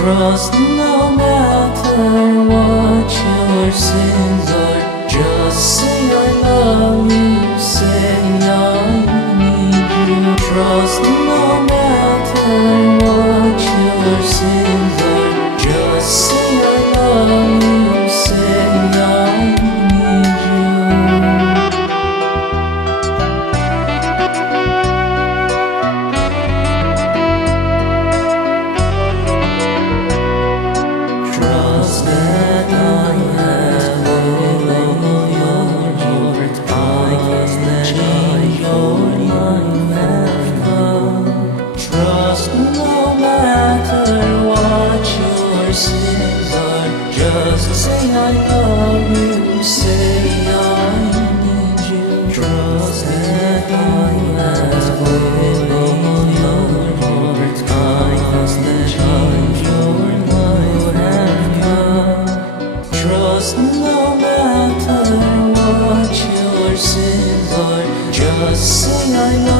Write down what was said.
Trust no matter what your sins are. Just say I love you, say I need you. Trust no matter what your sins are. Just say I love you, say I need you. Trust that I have all your heart. I can change your life and trust no matter what your sins are. Just say I love you, say I need you. Trust that I have all your heart. I can change your life and trust no matter what your sins are. Just say I love you.